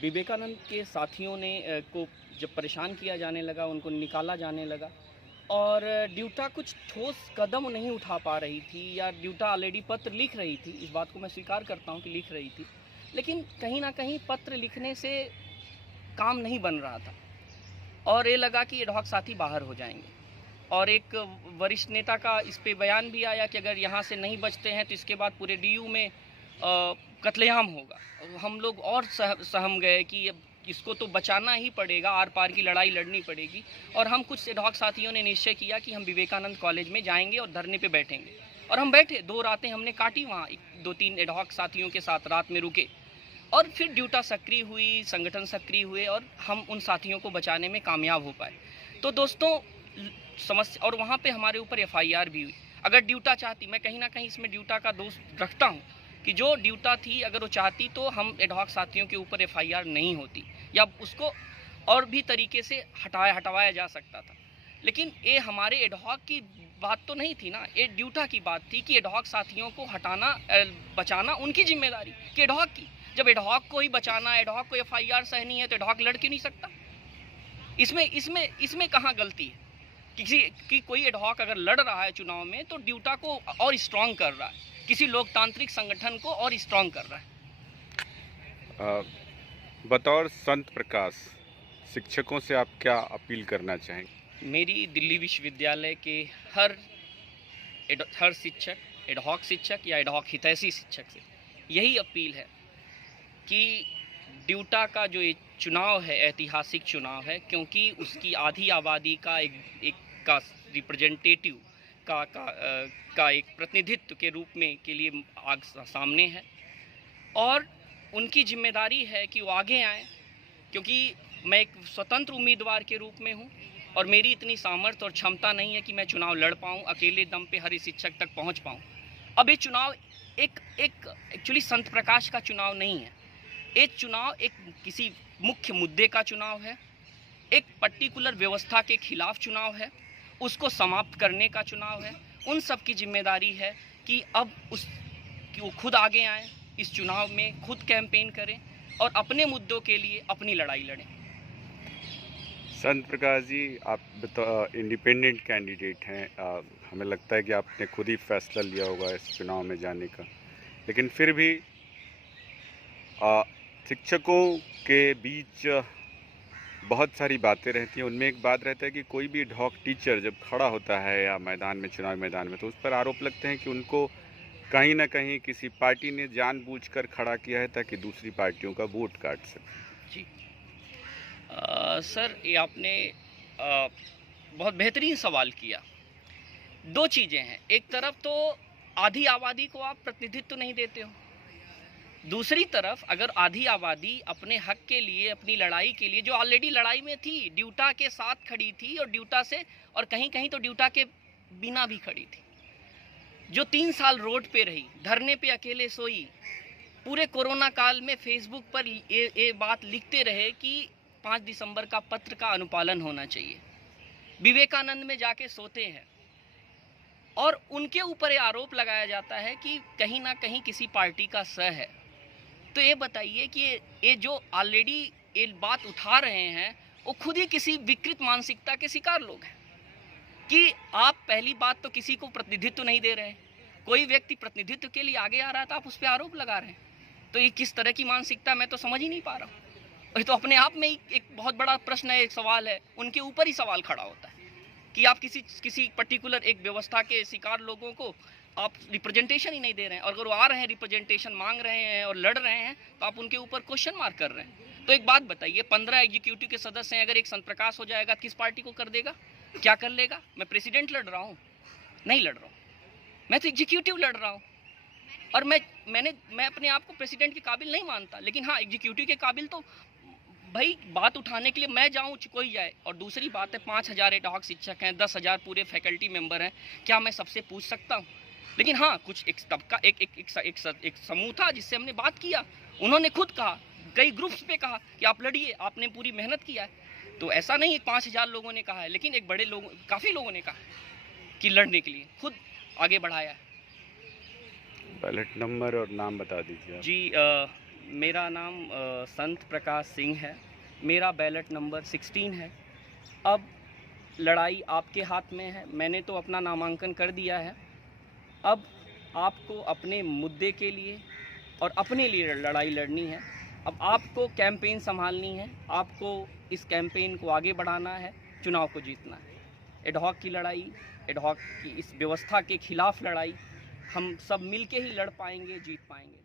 विवेकानंद के साथियों ने को जब परेशान किया जाने लगा, उनको निकाला जाने लगा और ड्यूटा कुछ ठोस कदम नहीं उठा पा रही थी, या ड्यूटा ऑलरेडी पत्र लिख रही थी, इस बात को मैं स्वीकार करता हूँ कि लिख रही थी, लेकिन कहीं ना कहीं पत्र लिखने से काम नहीं बन रहा था और ये लगा कि एडहॉक साथी बाहर हो जाएंगे। और एक वरिष्ठ नेता का इस पे बयान भी आया कि अगर यहाँ से नहीं बचते हैं तो इसके बाद पूरे डीयू में कत्लेआम होगा। हम लोग और सहम गए कि अब इसको तो बचाना ही पड़ेगा, आर पार की लड़ाई लड़नी पड़ेगी। और हम कुछ एडहॉक साथियों ने निश्चय किया कि हम विवेकानंद कॉलेज में जाएंगे और धरने पे बैठेंगे। और हम बैठे, 2 रातें हमने काटी वहाँ, 2-3 एडहॉक साथियों के साथ रात में रुके और फिर ड्यूटा सक्रिय हुई, संगठन सक्रिय हुए और हम उन साथियों को बचाने में कामयाब हो पाए। तो दोस्तों समस्या, और वहाँ पे हमारे ऊपर एफआईआर भी हुई। अगर ड्यूटा चाहती, मैं कहीं ना कहीं इसमें ड्यूटा का दोष रखता हूँ कि जो ड्यूटा थी अगर वो चाहती तो हम एडहॉक साथियों के ऊपर एफआईआर नहीं होती, या उसको और भी तरीके से हटवाया जा सकता था। लेकिन ये हमारे एडहॉक की बात तो नहीं थी ना, ये ड्यूटा की बात थी कि एडहॉक साथियों को हटाना, बचाना उनकी जिम्मेदारी कि एडहॉक की। जब एडहॉक को ही बचाना, एडहॉक को एफआईआर सहनी है तो एडहॉक लड़ क्यों नहीं सकता? इसमें कहाँ गलती है? कि कोई एडहॉक अगर लड़ रहा है चुनाव में तो ड्यूटा को और स्ट्रांग कर रहा है, किसी लोकतांत्रिक संगठन को और स्ट्रांग कर रहा है। बतौर संत प्रकाश, शिक्षकों से आप क्या अपील करना चाहेंगे? मेरी दिल्ली विश्वविद्यालय के हर शिक्षक, एडहॉक शिक्षक या एडहॉक हितैषी शिक्षक से यही अपील है कि ड्यूटा का जो ये चुनाव है, ऐतिहासिक चुनाव है, क्योंकि उसकी आधी आबादी का एक का रिप्रेजेंटेटिव का एक प्रतिनिधित्व के रूप में के लिए सामने है और उनकी जिम्मेदारी है कि वो आगे आएँ, क्योंकि मैं एक स्वतंत्र उम्मीदवार के रूप में हूँ और मेरी इतनी सामर्थ्य और क्षमता नहीं है कि मैं चुनाव लड़ पाऊँ, अकेले दम पे हर शिक्षक तक पहुँच पाऊँ। अब ये चुनाव एक एक्चुअली संत प्रकाश का चुनाव नहीं है, ये चुनाव एक किसी मुख्य मुद्दे का चुनाव है, एक पर्टिकुलर व्यवस्था के खिलाफ चुनाव है, उसको समाप्त करने का चुनाव है। उन सब की जिम्मेदारी है कि अब कि वो खुद आगे आएँ, इस चुनाव में खुद कैंपेन करें और अपने मुद्दों के लिए अपनी लड़ाई लड़ें। संत प्रकाश जी, आप इंडिपेंडेंट कैंडिडेट हैं, हमें लगता है कि आपने खुद ही फैसला लिया होगा इस चुनाव में जाने का, लेकिन फिर भी शिक्षकों के बीच बहुत सारी बातें रहती हैं। उनमें एक बात रहता है कि कोई भी एडहॉक टीचर जब खड़ा होता है या मैदान में, चुनावी मैदान में, तो उस पर आरोप लगते हैं कि उनको कहीं ना कहीं किसी पार्टी ने जानबूझकर खड़ा किया है ताकि दूसरी पार्टियों का वोट काट सके। जी सर, ये आपने बहुत बेहतरीन सवाल किया। 2 चीज़ें हैं, एक तरफ तो आधी आबादी को आप प्रतिनिधित्व नहीं देते हो, दूसरी तरफ अगर आधी आबादी अपने हक के लिए, अपनी लड़ाई के लिए, जो ऑलरेडी लड़ाई में थी, ड्यूटा के साथ खड़ी थी और ड्यूटा से, और कहीं कहीं तो ड्यूटा के बिना भी खड़ी थी, जो 3 साल रोड पे रही, धरने पे अकेले सोई, पूरे कोरोना काल में फेसबुक पर ये बात लिखते रहे कि 5 दिसंबर का पत्र का अनुपालन होना चाहिए, विवेकानंद में जाके सोते हैं और उनके ऊपर ये आरोप लगाया जाता है कि कहीं ना कहीं किसी पार्टी का सह है। तो ये बताइए कि ये जो ऑलरेडी ये बात उठा रहे हैं वो खुद ही किसी विकृत मानसिकता के शिकार लोग हैं कि आप पहली बात तो किसी को प्रतिनिधित्व नहीं दे रहे हैं, कोई व्यक्ति प्रतिनिधित्व के लिए आगे आ रहा था, आप उस पर आरोप लगा रहे हैं। तो ये किस तरह की मानसिकता, मैं तो समझ ही नहीं पा रहा हूँ। और तो अपने आप में ही एक बहुत बड़ा प्रश्न है, एक सवाल है, उनके ऊपर ही सवाल खड़ा होता है कि आप किसी पर्टिकुलर एक व्यवस्था के शिकार लोगों को आप रिप्रेजेंटेशन ही नहीं दे रहे हैं, और अगर वो आ रहे हैं, रिप्रेजेंटेशन मांग रहे हैं और लड़ रहे हैं, तो आप उनके ऊपर क्वेश्चन मार्क कर रहे हैं। तो एक बात बताइए, 15 एग्जीक्यूटिव के सदस्य हैं, अगर एक संत प्रकाश हो जाएगा किस पार्टी को कर देगा, क्या कर लेगा? मैं प्रेसिडेंट लड़ रहा हूँ? नहीं लड़ रहा हूँ, मैं तो एग्जीक्यूटिव लड़ रहा हूँ। और मैं अपने आप को प्रेसिडेंट के काबिल नहीं मानता, लेकिन हाँ एग्जीक्यूटिव के काबिल तो भाई बात उठाने के लिए मैं जाऊँ, कोई जाए। और दूसरी बात है, 5000 एडहॉक शिक्षक हैं, 10,000 पूरे फैकल्टी मेंबर हैं, क्या मैं सबसे पूछ सकता हूँ? लेकिन हाँ, कुछ एक तबका, एक समूह था जिससे हमने बात किया, उन्होंने खुद कहा, कई ग्रुप्स पे कहा कि आप लड़िए, आपने पूरी मेहनत किया है। तो ऐसा नहीं 5000 लोगों ने कहा है, लेकिन एक बड़े लोग, काफ़ी लोगों ने कहा कि लड़ने के लिए खुद आगे बढ़ाया है। बैलेट नंबर और नाम बता दीजिए। जी मेरा नाम संत प्रकाश सिंह है। मेरा बैलेट नंबर 16 है। अब लड़ाई आपके हाथ में है। मैंने तो अपना नामांकन कर दिया है। अब आपको अपने मुद्दे के लिए और अपने लिए लड़ाई लड़नी है। अब आपको कैंपेन संभालनी है। आपको इस कैंपेन को आगे बढ़ाना है, चुनाव को जीतना है। एडहॉक की लड़ाई, एडहॉक की इस व्यवस्था के खिलाफ लड़ाई हम सब मिलके ही लड़ पाएंगे, जीत पाएंगे।